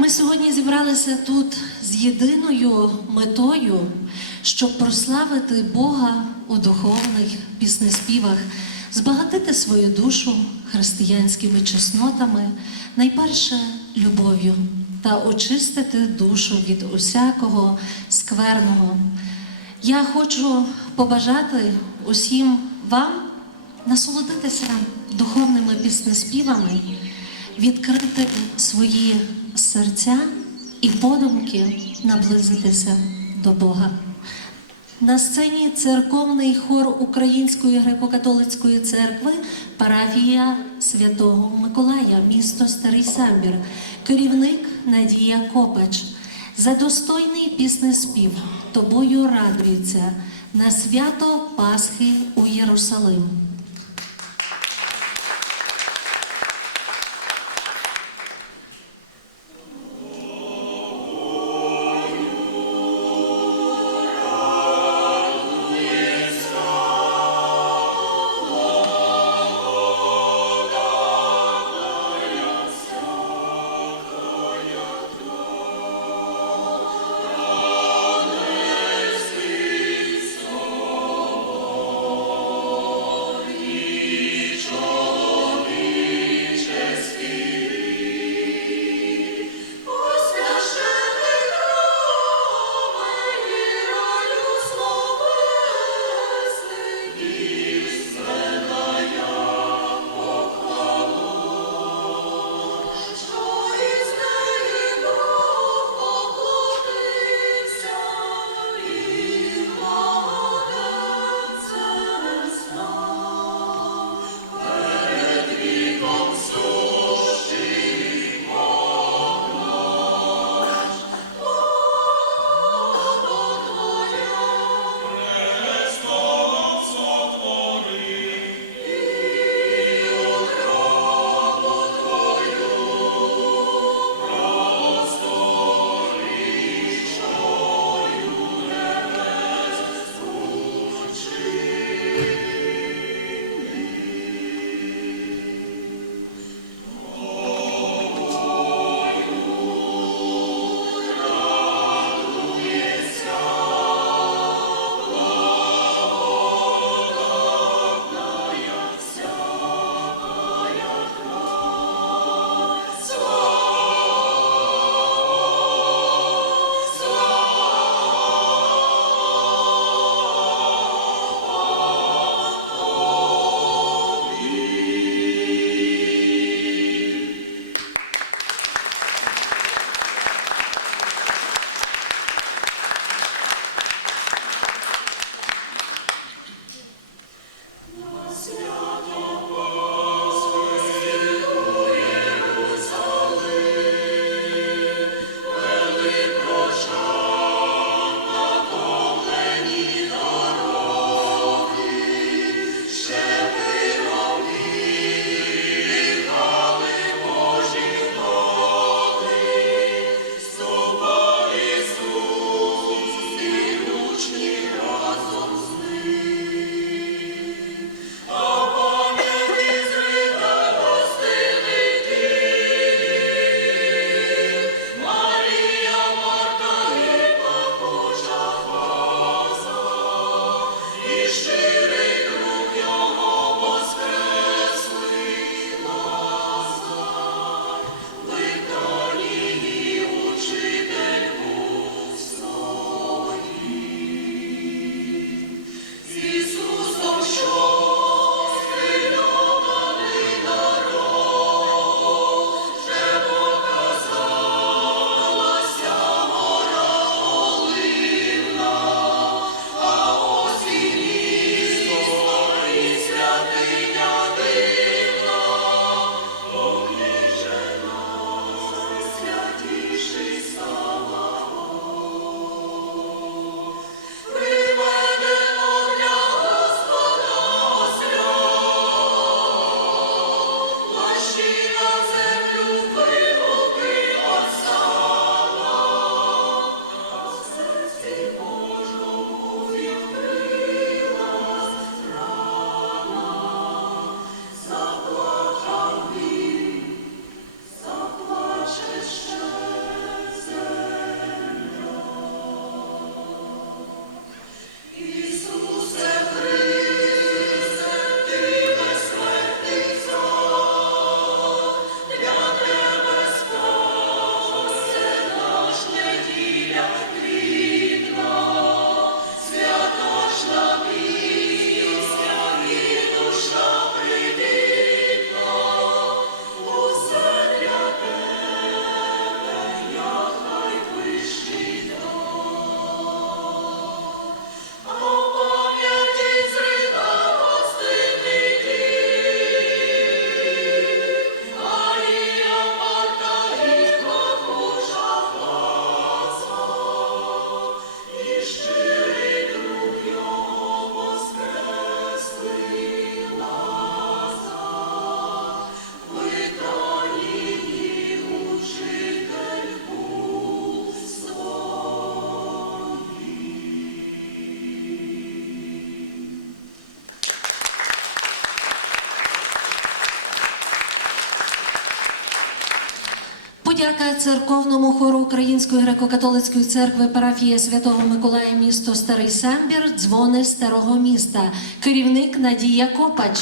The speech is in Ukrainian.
Ми сьогодні зібралися тут з єдиною метою, щоб прославити Бога у духовних піснеспівах, збагатити свою душу християнськими чеснотами, найперше любов'ю та очистити душу від усякого скверного. Я хочу побажати усім вам насолодитися духовними піснеспівами, відкрити свої серця і подумки наблизитися до Бога. На сцені церковний хор Української греко-католицької церкви, парафія Святого Миколая, місто Старий Самбір, керівник Надія Копач. За достойний піснеспів тобою радується на свято Пасхи у Єрусалим. Подяка церковному хору Української греко-католицької церкви парафії Святого Миколая місто Старий Самбір, дзвони старого міста. Керівник Надія Копач.